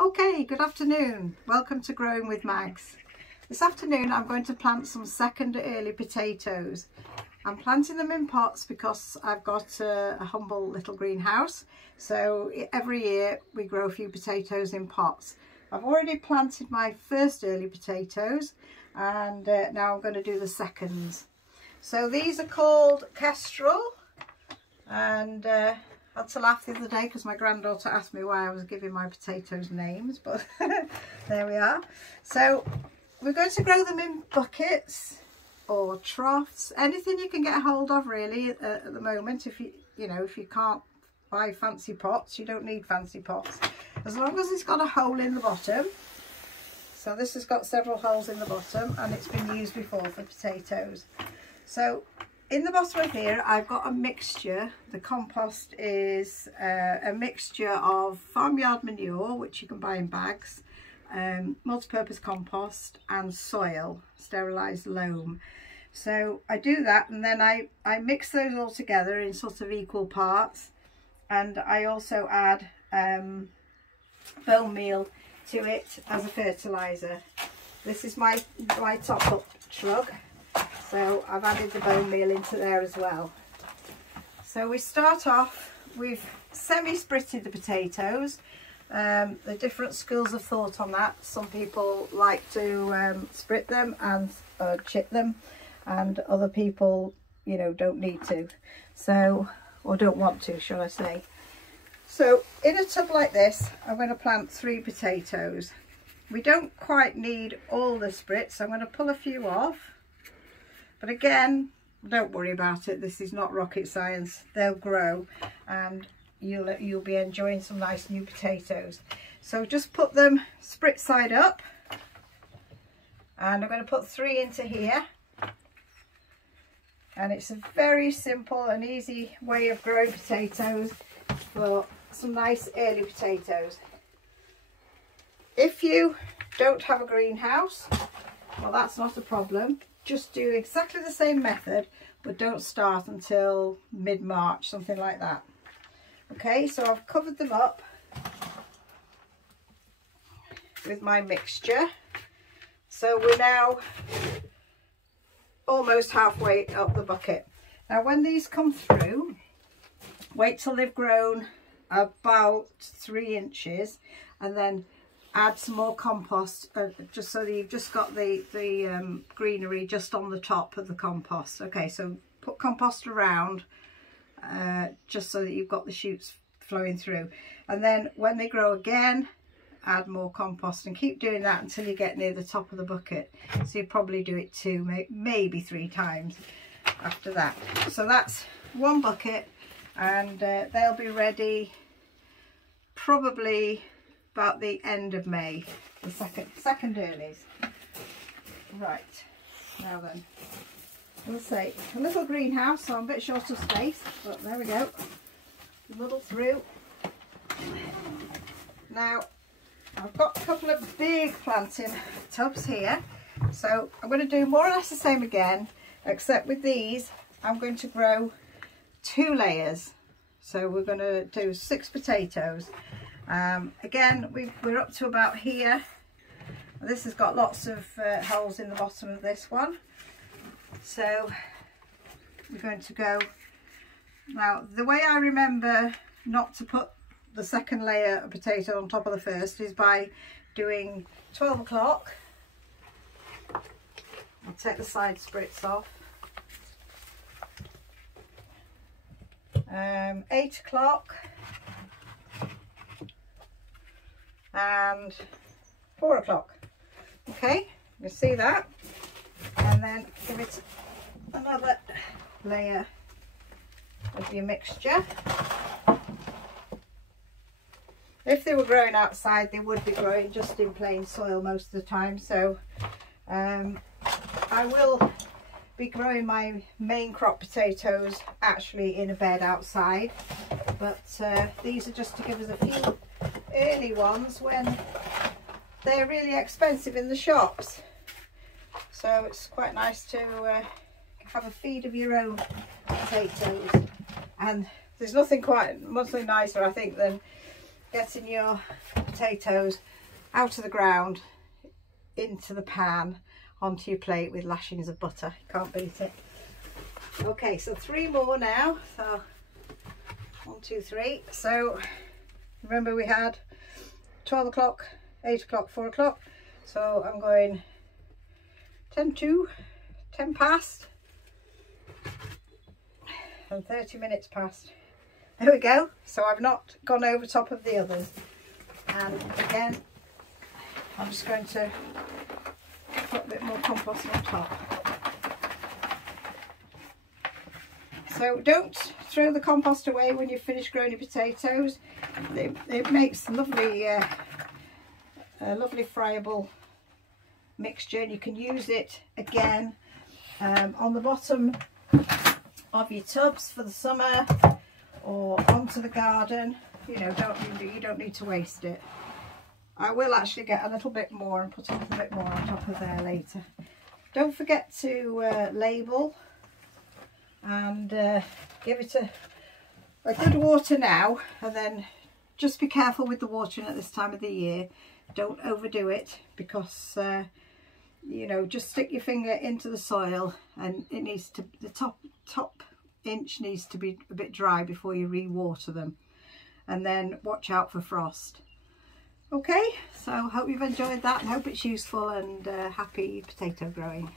Okay, good afternoon. Welcome to Growing with Mags. This afternoon I'm going to plant some second early potatoes. I'm planting them in pots because I've got a humble little greenhouse. So every year we grow a few potatoes in pots. I've already planted my first early potatoes and now I'm going to do the seconds. So these are called Kestrel, and I had to laugh the other day because my granddaughter asked me why I was giving my potatoes names, but there we are. So we're going to grow them in buckets or troughs, anything you can get a hold of really at the moment. If you can't buy fancy pots, you don't need fancy pots, as long as it's got a hole in the bottom. So this has got several holes in the bottom and it's been used before for potatoes. So in the bottom of here I've got a mixture. The compost is a mixture of farmyard manure, which you can buy in bags, multi-purpose compost and soil, sterilised loam. So I do that, and then I mix those all together in sort of equal parts, and I also add bone meal to it as a fertiliser. This is my top up shrub, so I've added the bone meal into there as well. So we start off, we've semi-spritted the potatoes. There are different schools of thought on that. Some people like to sprit them and chip them, and other people, don't need to, or don't want to, shall I say. So in a tub like this, I'm going to plant 3 potatoes. We don't quite need all the sprits. I'm going to pull a few off, but again, don't worry about it. This is not rocket science. They'll grow and you'll be enjoying some nice new potatoes. So just put them sprit side up, and I'm going to put 3 into here. And it's a very simple and easy way of growing potatoes for some nice early potatoes. If you don't have a greenhouse, well, that's not a problem. Just do exactly the same method, but don't start until mid-March, something like that. Okay, so I've covered them up with my mixture. So we're now almost halfway up the bucket. Now when these come through, wait till they've grown about 3 inches, and then add some more compost, just so that you've just got the greenery just on the top of the compost. Okay, so put compost around just so that you've got the shoots flowing through, and then when they grow again, add more compost, and keep doing that until you get near the top of the bucket. So you probably do it 2, maybe 3 times after that. So that's 1 bucket, and they'll be ready probably about the end of May, the second earlies. Right, now then, let's say a little greenhouse, so I'm a bit short of space, but there we go. Muddle through. Now I've got a couple of big planting tubs here, so I'm going to do more or less the same again, except with these I'm going to grow 2 layers. So we're going to do 6 potatoes. Again, we're up to about here. This has got lots of holes in the bottom of this one, so we're going to go. Now the way I remember not to put the second layer of potato on top of the first is by doing 12 o'clock. I'll take the side sprits off. 8 o'clock and 4 o'clock. Okay, you see that, and then give it another layer of your mixture. If they were growing outside, they would be growing just in plain soil most of the time. So I will be growing my main crop potatoes actually in a bed outside, but these are just to give us a few early ones when they're really expensive in the shops. So it's quite nice to have a feed of your own potatoes, and there's nothing nicer, I think, than getting your potatoes out of the ground into the pan onto your plate with lashings of butter. You can't beat it. Okay, so 3 more now. So 1, 2, 3. So remember we had 12 o'clock, 8 o'clock, 4 o'clock. So I'm going 10 to, 10 past and 30 minutes past. There we go. So I've not gone over top of the others. And again, I'm just going to put a bit more compost on top. So don't throw the compost away when you've finished growing your potatoes. It makes lovely, a lovely friable mixture, and you can use it again on the bottom of your tubs for the summer or onto the garden. You know, you don't need to waste it. I will actually get a little bit more and put a little bit more on top of there later. Don't forget to label and give it a good water now, and then just be careful with the watering at this time of the year. Don't overdo it, because you know, just stick your finger into the soil and it needs to, the top inch needs to be a bit dry before you re-water them, and then watch out for frost. Okay, so hope you've enjoyed that and hope it's useful, and happy potato growing.